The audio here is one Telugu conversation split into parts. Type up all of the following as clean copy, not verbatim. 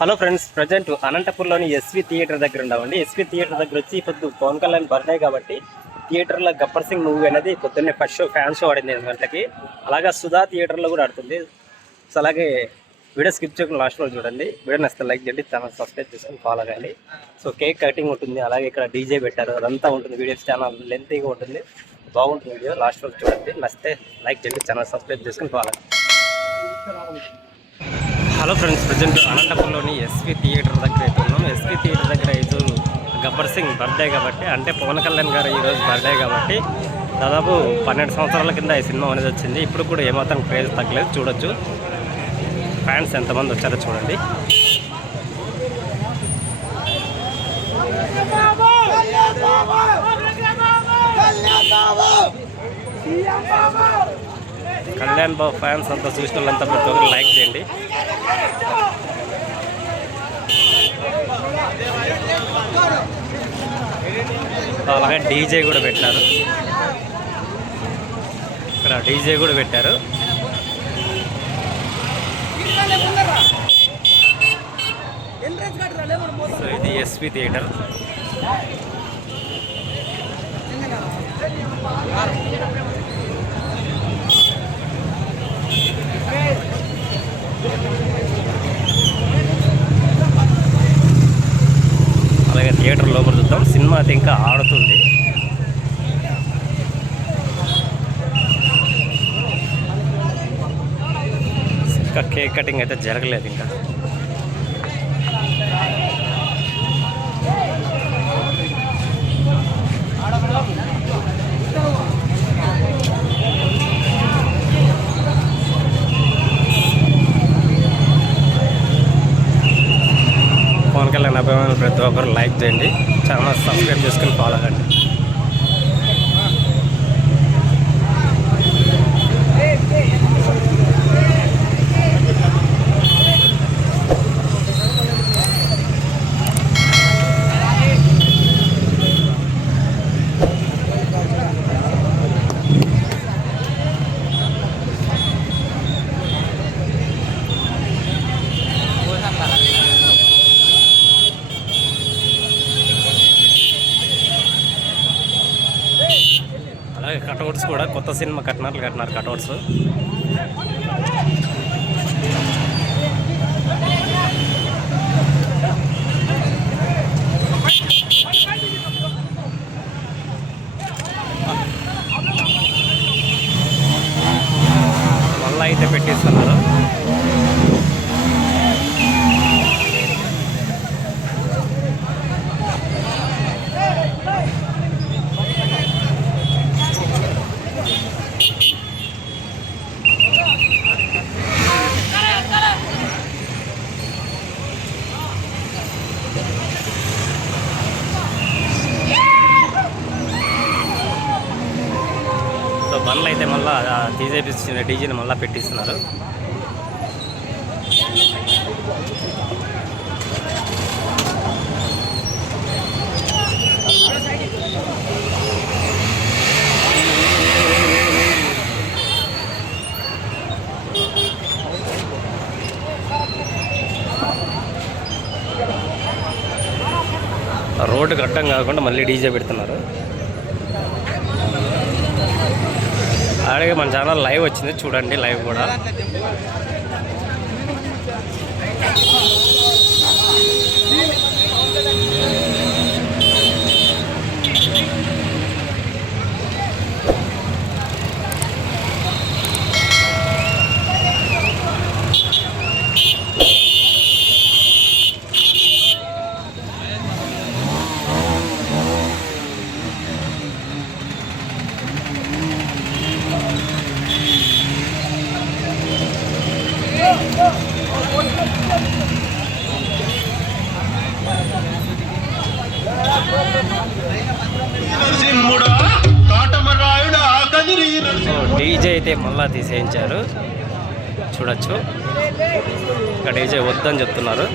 హలో ఫ్రెండ్స్, ప్రజెంట్ అనంతపూర్లోని ఎస్వి థియేటర్ దగ్గర ఉన్నామండి. ఎస్వి థియేటర్ దగ్గర వచ్చి పొద్దు పవన్ కళ్యాణ్ బర్త్డే కాబట్టి థియేటర్లో గబ్బర్ సింగ్ మూవీ అనేది పొద్దున్నే ఫస్ట్ షో ఫ్యాన్ షో ఆడింది 8 గంటలకి. అలాగే సుధా థియేటర్లో కూడా ఆడుతుంది. సో అలాగే వీడియో స్కిప్ చేయకుండా లాస్ట్ రోజు చూడండి. వీడియో నచ్చితే లైక్ చేయండి, ఛానల్ సబ్స్క్రైబ్ చేసుకొని ఫాలో అవ్వండి. సో కేక్ కటింగ్ ఉంటుంది, అలాగే ఇక్కడ డీజే పెట్టారు, అదంతా ఉంటుంది. వీడియో ఛానల్ లెంతీగా ఉంటుంది, బాగుంటుంది వీడియో. లాస్ట్ రోజు చూడండి, నచ్చితే లైక్ చేయండి, ఛానల్ సబ్స్క్రైబ్ చేసుకొని ఫాలో అవ్వండి. హలో ఫ్రెండ్స్, ప్రజెంట్ అనంతపూర్లోని ఎస్వి థియేటర్ దగ్గర అయితే ఉన్నాం. ఎస్వి థియేటర్ దగ్గర ఈరోజు గబ్బర్ సింగ్ బర్త్డే కాబట్టి, అంటే పవన్ కళ్యాణ్ గారు ఈరోజు బర్త్డే కాబట్టి దాదాపు 12 సంవత్సరాల కింద ఈ సినిమా అనేది వచ్చింది. ఇప్పుడు కూడా ఏమాత్రం క్రేజ్ తగ్గలేదు. చూడొచ్చు ఫ్యాన్స్ ఎంతమంది వచ్చారో చూడండి. కళ్యాణ్ బాబు ఫ్యాన్స్ అంతా చూసిన వాళ్ళంతా ప్రతి ఒక్కరు లైక్ చేయండి. అలాగే డీజే కూడా పెట్టారు, ఇక్కడ డీజే కూడా పెట్టారు. సో ఇది ఎస్వి థియేటర్. అలాగే థియేటర్ లోపల చూద్దాం. సినిమా అయితే ఇంకా ఆడుతుంది. ఇంకా కేక్ కటింగ్ అయితే జరగలేదు ఇంకా. పవన్ కళ్యాణ్ అభిమానులు ప్రతి ఒక్కరు లైక్ చేయండి, ఛానల్ సబ్స్క్రైబ్ చేసుకుని ఫాలో అవ్వండి. అలాగే కటౌట్స్ కూడా కొత్త సినిమా కట్టినారు కటౌట్స్. మళ్ళీ అయితే పెట్టిస్తున్నారు. బండ్లు అయితే మళ్ళీ తీసేపిస్తున్న డీజేని మళ్ళీ పెట్టిస్తున్నారు. రోడ్డుకి అడ్డం కాకుండా మళ్ళీ డీజే పెడుతున్నారు. అలాగే మన ఛానల్ లైవ్ వచ్చింది, చూడండి లైవ్ కూడా. డీజే అయితే మళ్ళా తీసేయించారు, చూడొచ్చు. ఇక్కడ డీజే వద్దని చెప్తున్నారు.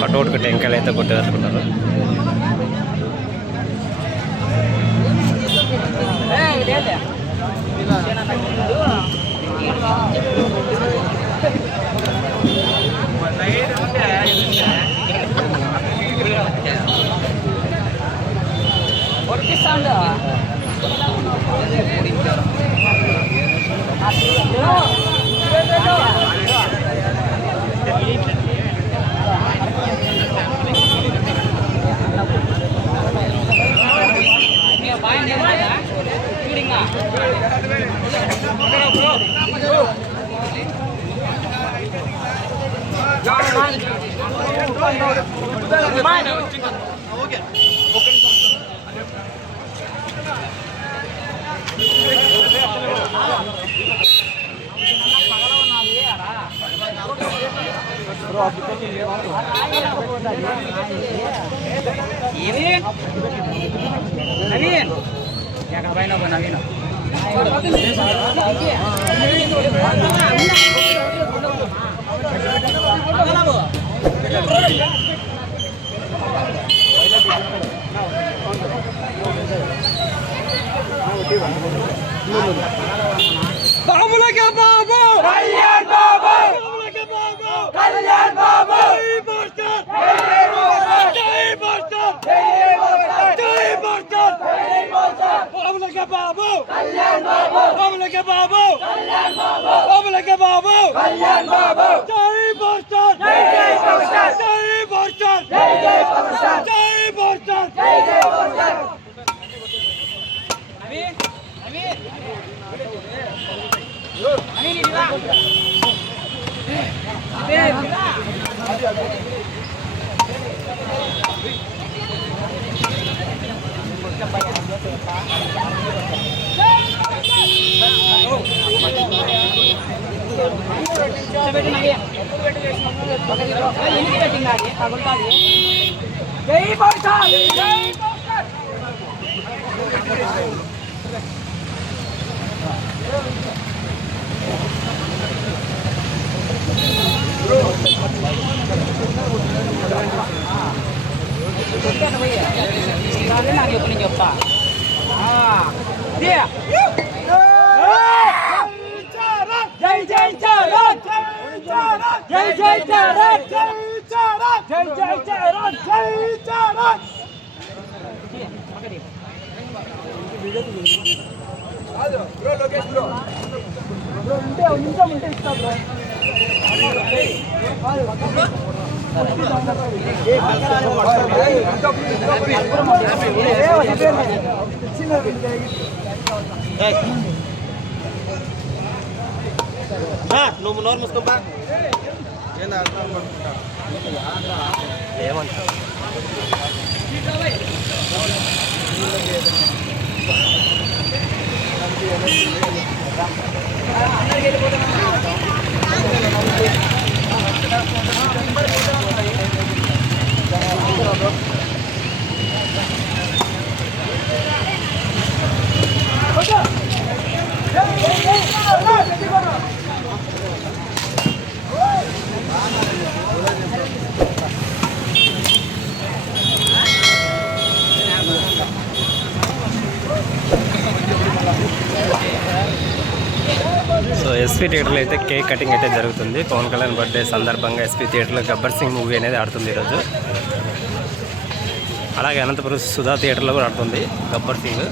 కటౌట్కి టెంకాయలు అయితే కొట్టేసుకుంటారు. బాబులకే బాబు కళ్యాణ్ బాబు బాబులకే బాబు కళ్యాణ్ బాబు జై భారత్ జై భారత్ జై భారత్ బాబులకే బాబు కళ్యాణ్ బాబు బాబులకే బాబు కళ్యాణ్ బాబు బాబులకే బాబు కళ్యాణ్ బాబు జై భారత్ జై భారత్ జై భారత్ జై భారత్ జై భారత్ జై భారత్ జై భారత్ జై నాకు ఎప్పుడు నేను చెప్తా జై జై చరణ్ జై జై చరణ్ జై జై చరణ్ జై చరణ్ ఉంటే ఇస్తాం నువ్వు నోరు మూసుకోబా ఏమంటావు సో ఎస్పీ థియేటర్లో అయితే కేక్ కటింగ్ అయితే జరుగుతుంది. పవన్ కళ్యాణ్ బర్త్డే సందర్భంగా ఎస్పీ థియేటర్లో గబ్బర్ సింగ్ మూవీ అనేది ఆడుతుంది ఈరోజు. అలాగే అనంతపురం సుధా థియేటర్లో కూడా ఆడుతుంది గబ్బర్ సింగ్.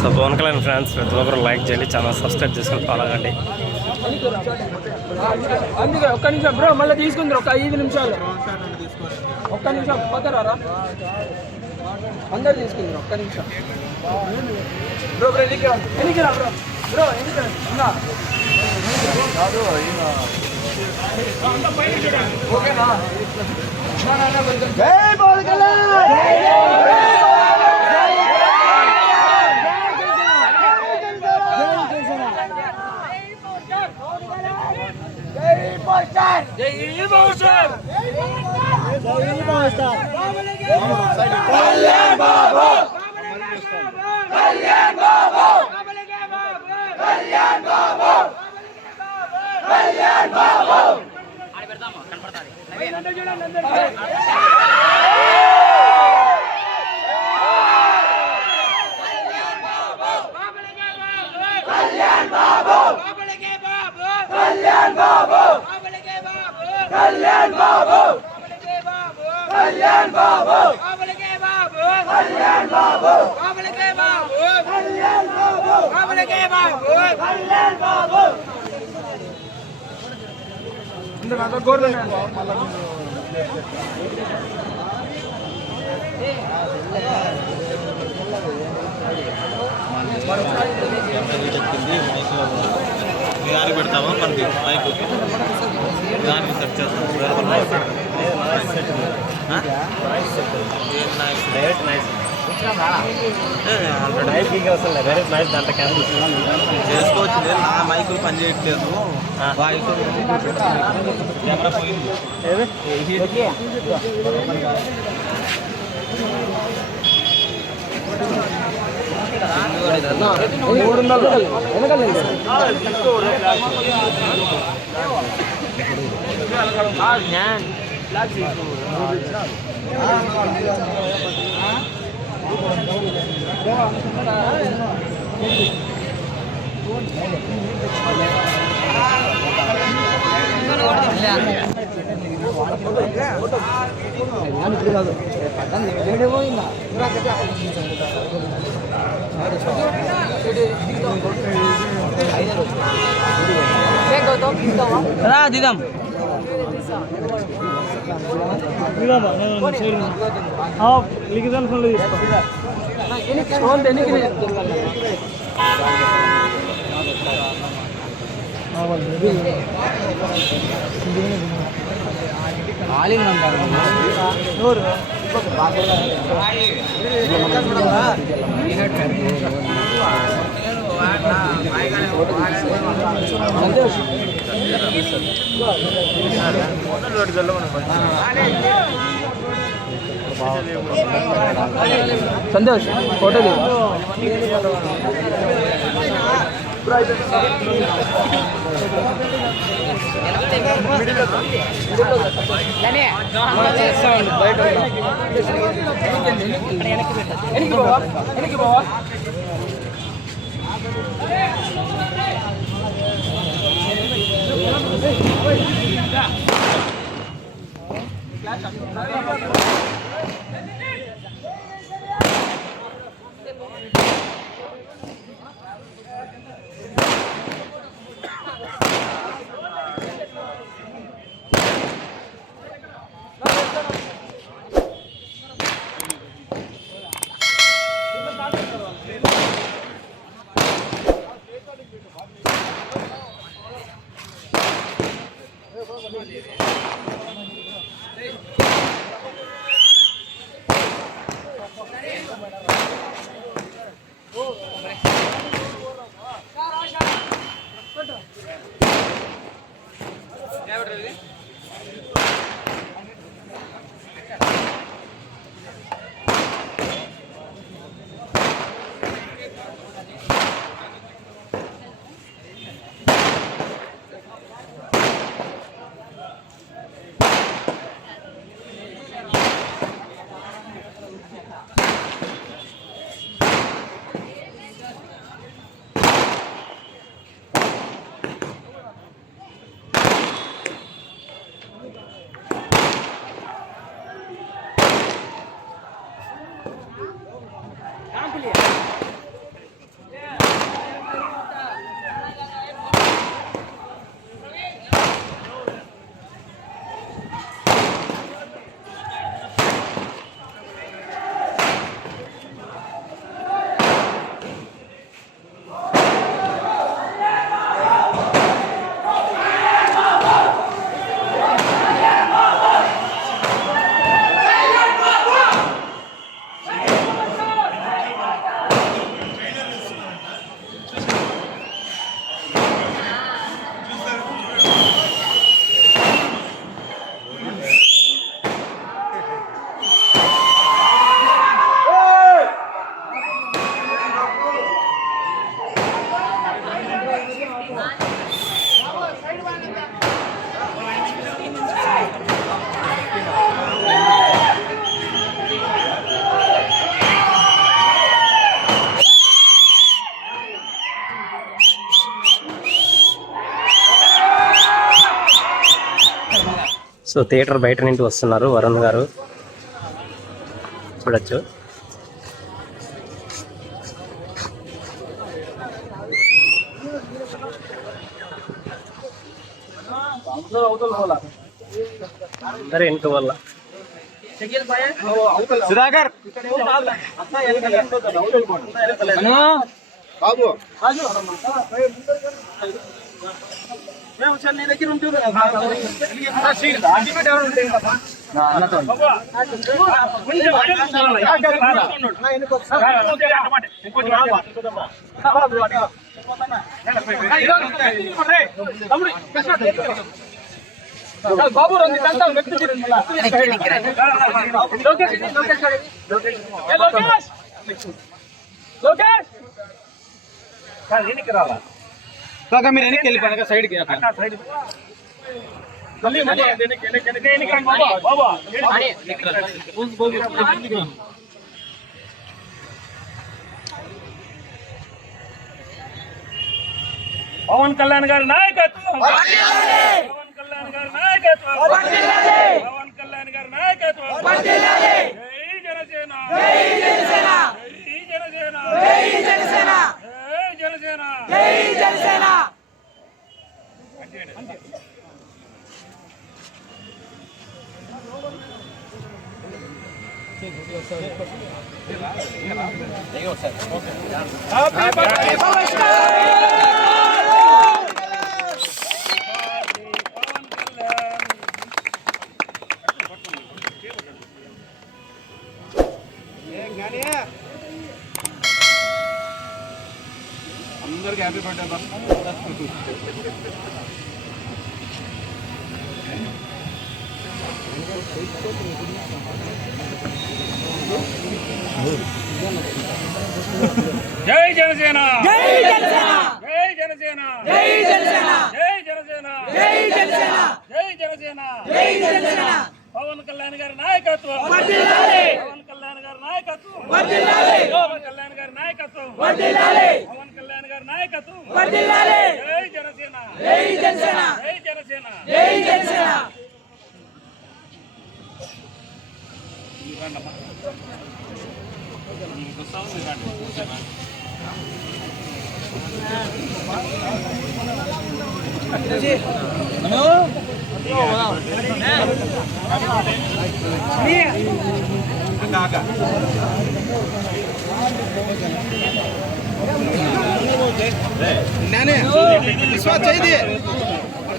సో పవన్ కళ్యాణ్ ఫ్యాన్స్ ప్రతి ఒక్కరు లైక్ చేయండి, ఛానల్ సబ్స్క్రైబ్ చేసుకొని ఫాలో అవ్వండి. అందుకే ఒక్క నిమిషం బ్రో, మళ్ళీ తీసుకుందరు ఒక 5 నిమిషాలు. ఒక్క నిమిషం పోతారా అందరు తీసుకుందరు ఒక్క నిమిషం. బ్రో బ్రో ఎన్నికరా బ్రో బ్రో ఎన్నికరా ఓకేనా? జై పవన్ కళ్యాణ్ కళ్యాణ్ బాబు కళ్యాణ్ బాబు కళ్యాణ్ బాబు కళ్యాణ్ బాబు కళ్యాణ్ బాబు కళ్యాణ్ బాబు కళ్యాణ్ బాబు కళ్యాణ్ బాబు కళ్యాణ్ బాబు కళ్యాణ్ బాబు దానికి పెడతామా మనకి మైక్ దానికి సెట్ చేస్తాం డైరెక్ట్ నైస్ డైరెక్ట్ నైస్ దాంట్లో క్యాన్సిల్ చేసుకోవచ్చు. నా మైకులు పని చేయట్లేదు, వాయిస్ కెమెరా పోయింది. దిదాం సంతోష్ ఫోటో బయట బావా సో థియేటర్ బయట నుండి వస్తున్నారు వరుణ్ గారు, చూడొచ్చు. అందరూ వెనుక వల్ల సుధాకర్ బాబు నీ దగ్గర ఉంటుంది బాబు మీరు వెనక్కి వెళ్ళిపోయాక సైడ్కి పవన్ కళ్యాణ్ గారి నాయకత్వం, పవన్ కళ్యాణ్ గారి నాయకత్వం, పవన్ కళ్యాణ్ గారి నాయకత్వం. జై జనసేన, జై జనసేన, జై జనసేన, జై జనసేన, జై జనసేన, జై జనసేన. హ్యాపీ బర్త్డే పవన్ అందరికి హ్యాపీ బర్త్డే జై జనసేన, జై జనసేన, జై జనసేన, జై జనసేన, జై జనసేన, జై జనసేన, జై జనసేన, జై జనసేన. పవన్ కళ్యాణ్ గారి నాయకత్వం, వర్ధిల్లాలి, పవన్ కళ్యాణ్ గారి నాయకత్వం, వర్ధిల్లాలి, పవన్ కళ్యాణ్ గారి నాయకత్వం, వర్ధిల్లాలి, పవన్ కళ్యాణ్ గారి నాయకత్వం. వర్ధిల్లాలి. జై జనసేన, జై జనసేన, జై జనసేన. జై జనసేన.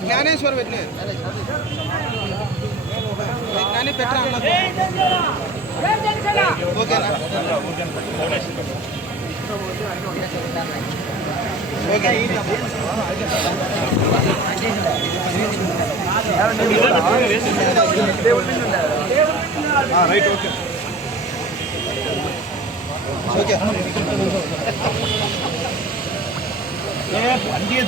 జ్ఞానేశ్వర్ పెట్టిన జ్ఞానే పెట్టరా అన్న ఓకేనా ఓకే రైట్ ఓకే ఓకే బండి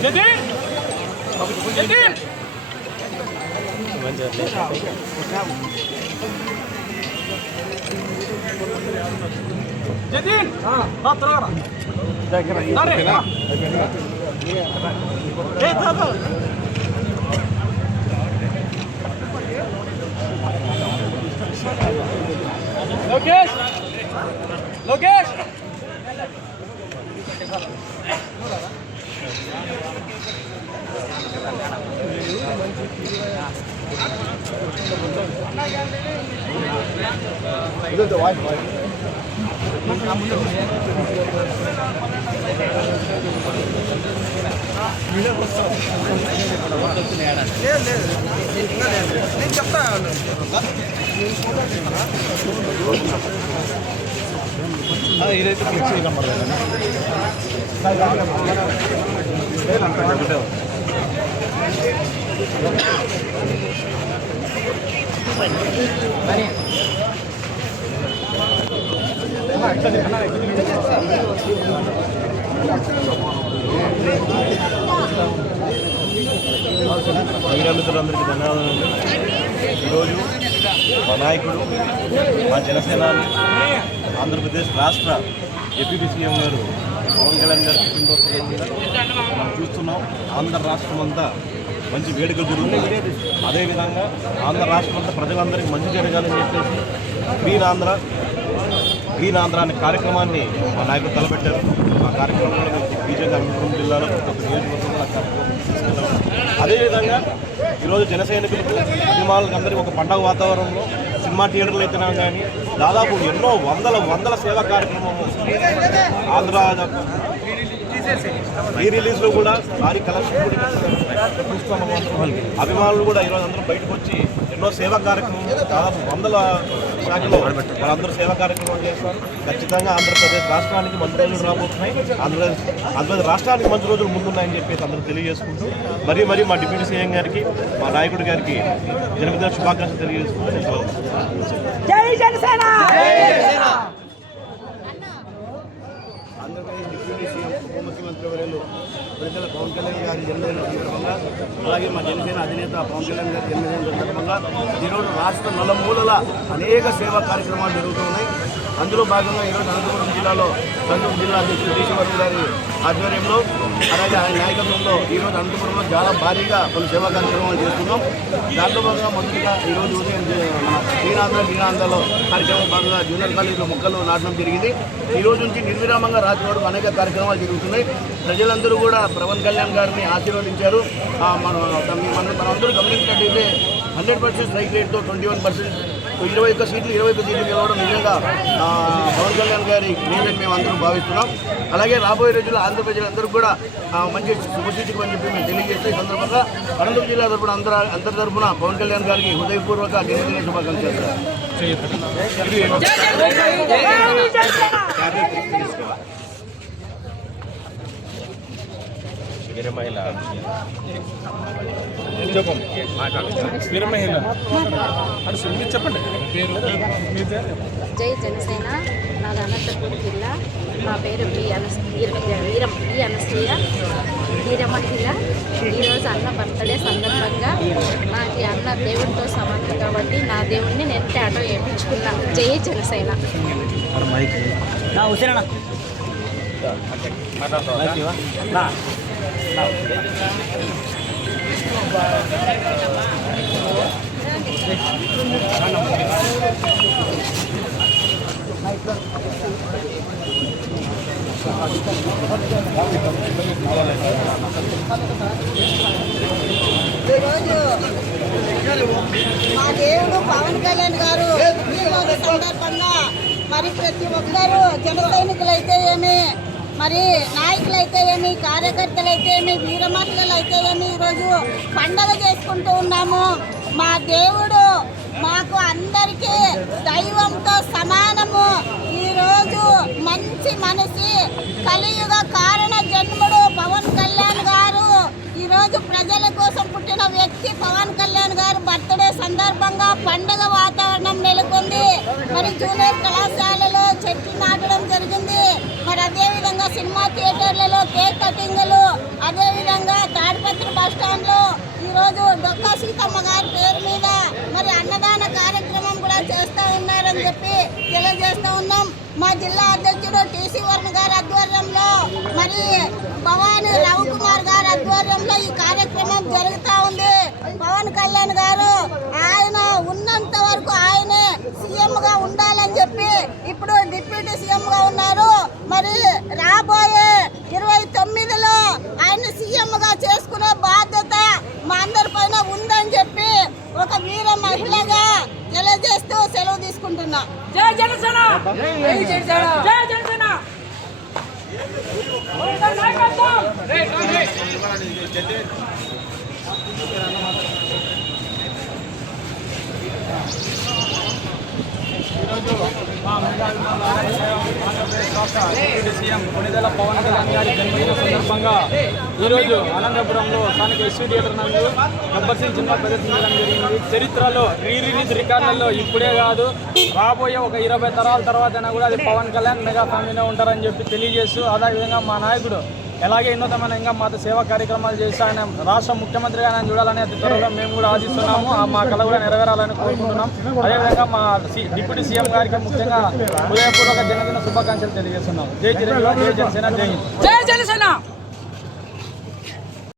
ఓకే జతిన్ లోకేష్ లోకేష్ నేను చెప్తా ఇదైతే ఫిక్స్ నెంబర్ మీడియా మిత్రులందరికీ ధన్యవాదాలు. ఈరోజు మా నాయకుడు, మా జనసేనాని, ఆంధ్రప్రదేశ్ రాష్ట్ర డిప్యూటీ సీఎం గారు పవన్ కళ్యాణ్ గారి పుట్టినరోజు మనం చూస్తున్నాం. ఆంధ్ర రాష్ట్రం అంతా మంచి వేడుకలు జరుగుతుంది. అదేవిధంగా ఆంధ్ర రాష్ట్రం అంతా ప్రజలందరికీ మంచి జరగాలని చెప్పేసి గ్రీన్ ఆంధ్ర అనే కార్యక్రమాన్ని మా నాయకుడు తలపెట్టారు. ఆ కార్యక్రమంలో బీజేపీ అనంతపురం జిల్లాలో ప్రతి ఒక్క నియోజకవర్గంలో ఆ కార్యక్రమం తీసుకెళ్ళాం. అదేవిధంగా ఈరోజు జన సైనికులకు, సినిమాలకు అందరికీ ఒక పండగ వాతావరణంలో సినిమా థియేటర్లు అయితేనా కానీ దాదాపు ఎన్నో వందల సేవా కార్యక్రమము ఆంధ్ర రిలీజ్లో కూడా భారీ కలెక్షన్ కూడా చూస్తున్నాము. అభిమానులు కూడా ఈరోజు అందరూ బయటకు వచ్చి ఎన్నో సేవా కార్యక్రమం దాదాపు 100 శాఖలో వాళ్ళందరూ సేవా కార్యక్రమాలు చేస్తారు. ఖచ్చితంగా ఆంధ్రప్రదేశ్ రాష్ట్రానికి మంచి రోజులు రాబోతున్నాయి. ఆంధ్రప్రదేశ్ రాష్ట్రానికి మంచి రోజులు ముందున్నాయని చెప్పేసి అందరూ తెలియజేసుకుంటూ మరీ మా డిప్యూటీ సీఎం గారికి, మా నాయకుడి గారికి జన్మదిన శుభాకాంక్షలు తెలియజేసుకుంటూ ఆంధ్రప్రదేశ్ డిప్యూటీ సీఎం ఉప ముఖ్యమంత్రి వర్యులు ప్రజల పవన్ కళ్యాణ్ గారి జన్మదిన సందర్భంగా, అలాగే మా జనసేన అధినేత పవన్ కళ్యాణ్ గారి జన్మదిన సందర్భంగా ఈరోజు రాష్ట్ర నలుమూలల అనేక సేవా కార్యక్రమాలు జరుగుతున్నాయి. అందులో భాగంగా ఈరోజు అనంతపురం జిల్లాలో అనంతపురం జిల్లా అధ్యక్షుడు టీసీ వర్మ గారి ఆధ్వర్యంలో, అలాగే ఆయన నాయకత్వంలో ఈరోజు అనంతపురంలో చాలా భారీగా కొన్ని సేవా కార్యక్రమాలు చేస్తున్నాం. దాంట్లో భాగంగా మొదటిగా ఈరోజు ఉదయం మన గ్రీనాంధ్రలో కార్యక్రమం భాగంగా జూనియర్ కాలేజీలో మొక్కలు నాటడం జరిగింది. ఈ రోజు నుంచి నిర్విరామంగా రాత్రి వరకు అనేక కార్యక్రమాలు జరుగుతున్నాయి. ప్రజలందరూ కూడా పవన్ కళ్యాణ్ గారిని ఆశీర్వదించారు. మనందరూ గమనించినట్టయితే 100% స్ట్రైక్ రేట్తో 21%, 21 సీట్లు గెలవడం నిజంగా పవన్ కళ్యాణ్ గారి క్రెడిట్ మేము అందరూ భావిస్తున్నాం. అలాగే రాబోయే రోజుల్లో ఆంధ్ర ప్రజలందరూ కూడా మంచి శుభసూచికం అని చెప్పి మేము తెలియజేస్తే, ఈ సందర్భంగా అనంతపురం జిల్లా తరపున అందరి తరపున పవన్ కళ్యాణ్ గారికి హృదయపూర్వక జన్మదిన శుభాకాంక్షలు. జై జనసేన. నాది అనంతపురం జిల్లా. నా పేరు అనసూయ వీరమహిళ. ఈరోజు అన్న బర్త్డే సందర్భంగా నాకు అన్న దేవుడితో సమానం కాబట్టి నా దేవుడిని నేను టాటో వేయించుకున్నా. జై జనసేన. మా దేవుడు పవన్ కళ్యాణ్ గారు సందర్భంగా మరి ప్రతి ఒక్కరు జన సైనికులైతే ఏమి, మరి నాయకులైతే ఏమి, కార్యకర్తలైతే ఏమి, వీరమహిళలు అయితే ఏమి ఈరోజు పండగ చేసుకుంటూ ఉన్నాము. మా దేవుడు మాకు అందరికీ దైవంతో సమానము. ఈరోజు మంచి మనిషి, కలియుగ కారణ జన్ముడు పవన్ కళ్యాణ్ గారు. ఈరోజు ప్రజల కోసం పుట్టిన వ్యక్తి పవన్ కళ్యాణ్ గారు బర్త్డే సందర్భంగా పండగ వాతావరణం నెలకొంది. మరి జూనియర్ కళాశాలలో చెట్లు నాటడం జరిగింది. మరి అదేవిధంగా సినిమా థియేటర్లలో కేక్ కటింగ్లు, అదేవిధంగా తాడిపత్రి బస్టాండ్లో ఈరోజు డొక్కా సీతమ్మ గారి పేరు మీద మరి అన్నదాన కార్యక్రమం కూడా చేస్తూ ఉన్నారని చెప్పి తెలియజేస్తూ ఉన్నాం. మా జిల్లా అధ్యక్షుడు టీసీ వర్మ గారి ఆధ్వర్యంలో, మరి భవానీ రవికుమార్ గారి ఆధ్వర్యంలో ఈ కార్యక్రమం జరుగుతూ ఉంది. పవన్ కళ్యాణ్ గారు ఆయన ఉన్నంత వరకు ఆయనే సీఎంగా ఉండాలని చెప్పి ఇప్పుడు డిప్యూటీ సీఎంగా ఉన్నారు. మరి రాబోయే 29లో ఆయన సీఎంగా చేసుకునే బాధ్యత మా అందరి పైన ఉందని చెప్పి ఒక వీర మహిళగా తెలియజేస్తూ సెలవు తీసుకుంటున్నా. జై జనసేన. జై జనసేన. జై జనసేన. డిప్యూటీ సీఎం కొణిదెల పవన్ కళ్యాణ్ గారి జన్మదిన సందర్భంగా ఈరోజు అనంతపురంలో స్థానిక ఎస్వీ థియేటర్ నందు గబ్బర్ సింగ్ సినిమా ప్రదర్శించడం జరిగింది. చరిత్రలో రిలీజ్ రికార్డులలో ఇప్పుడే కాదు, రాబోయే ఒక 20 తరాల తర్వాతైనా కూడా అది పవన్ కళ్యాణ్ మెగా ఫ్యామిలీనే ఉంటారని చెప్పి తెలియజేస్తూ, అదేవిధంగా మా నాయకుడు ఎలాగే ఉన్నతమైన ఇంకా మాతో సేవా కార్యక్రమాలు చేసి ఆయన రాష్ట్ర ముఖ్యమంత్రిగా ఆయన చూడాలని అతి త్వరలో మేము కూడా ఆశిస్తున్నాము. మా కళ కూడా నెరవేరాలని కోరుకుంటున్నాం. అదేవిధంగా మా డిప్యూటీ సీఎం గారికి ముఖ్యంగా హృదయపూర్వక జన్మదిన శుభాకాంక్షలు తెలియజేస్తున్నాం. జై చిరంజీవి, జై జనసేన, జై హింద్. జై జనసేన.